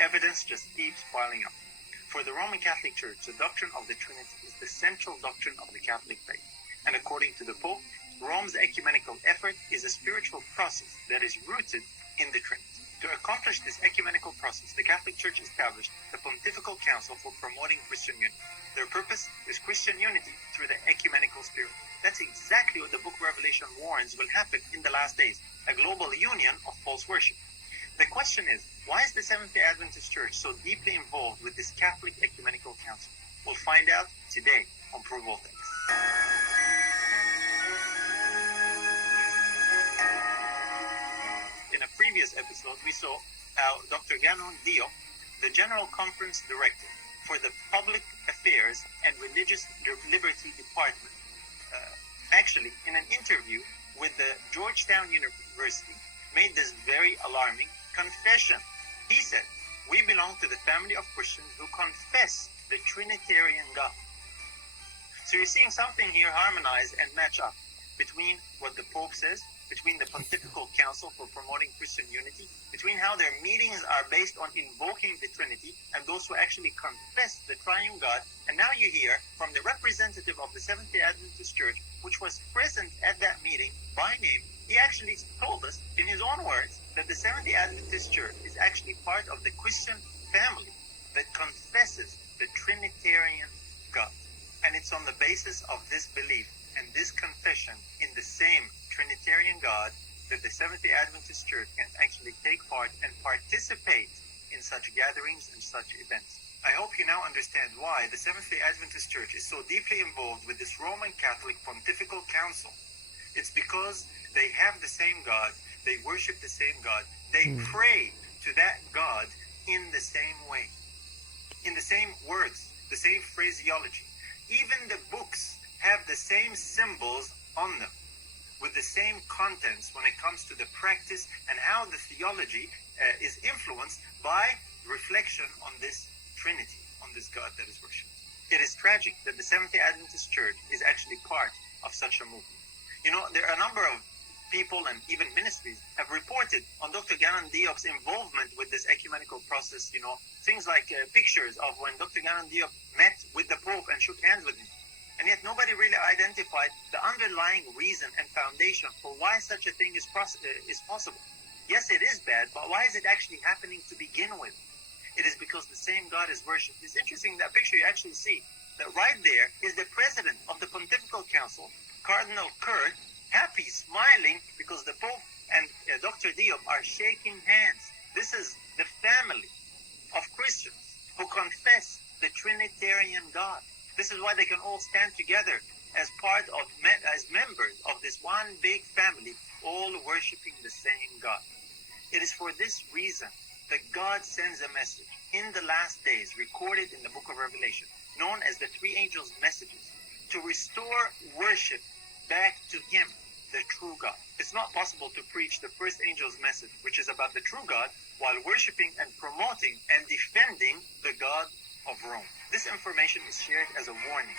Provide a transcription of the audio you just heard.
the evidence just keeps piling up. For the Roman Catholic Church, the doctrine of the Trinity is the central doctrine of the Catholic faith. And according to the Pope, Rome's ecumenical effort is a spiritual process that is rooted in the Trinity. To accomplish this ecumenical process, the Catholic Church established the Pontifical Council for Promoting Christian Unity. Their purpose is Christian unity through the ecumenical spirit. That's exactly what the book of Revelation warns will happen in the last days, a global union of false worship. The question is, why is the Seventh-day Adventist Church so deeply involved with this Catholic Ecumenical Council? We'll find out today on Prove All Things. In a previous episode, we saw how Dr. Ganon Diop, the General Conference Director for the Public Affairs and Religious Liberty Department, actually, in an interview with the Georgetown University, made this very alarming confession. He said, "We belong to the family of Christians who confess the Trinitarian God." So you're seeing something here harmonize and match up between what the Pope says, between the Pontifical Council for Promoting Christian Unity, between how their meetings are based on invoking the Trinity, and those who actually confess the Triune God. And now you hear from the representative of the Seventh-day Adventist Church, which was present at that meeting by name. He actually told us, in his own words, that the Seventh-day Adventist Church is actually part of the Christian family that confesses the Trinitarian God. And it's on the basis of this belief and this confession in the same Trinitarian God that the Seventh-day Adventist Church can actually take part and participate in such gatherings and such events. I hope you now understand why the Seventh-day Adventist Church is so deeply involved with this Roman Catholic Pontifical Council. It's because they have the same God, they worship the same God, they pray to that God in the same way, in the same words, the same phraseology. Even the books have the same symbols on them, with the same contents when it comes to the practice and how the theology is influenced by reflection on this Trinity, on this God that is worshipped. It is tragic that the Seventh-day Adventist Church is actually part of such a movement. You know, there are a number of people and even ministries have reported on Dr. Ganon Diop's involvement with this ecumenical process, you know, things like pictures of when Dr. Ganon Diop met with the Pope and shook hands with him. And yet nobody really identified the underlying reason and foundation for why such a thing is possible. Yes, it is bad, but why is it actually happening to begin with? It is because the same God is worshipped. It's interesting, that picture you actually see, that right there is the president of the Pontifical Council, Cardinal Kurt, happy, smiling, because the Pope and Dr. Diop are shaking hands. This is the family of Christians who confess the Trinitarian God. This is why they can all stand together as part of, as members of this one big family, all worshiping the same God. It is for this reason that God sends a message in the last days, recorded in the book of Revelation, known as the three angels' messages, to restore worship back to Him, the true God. It's not possible to preach the first angel's message, which is about the true God, while worshiping and promoting and defending the God of Rome. This information is shared as a warning.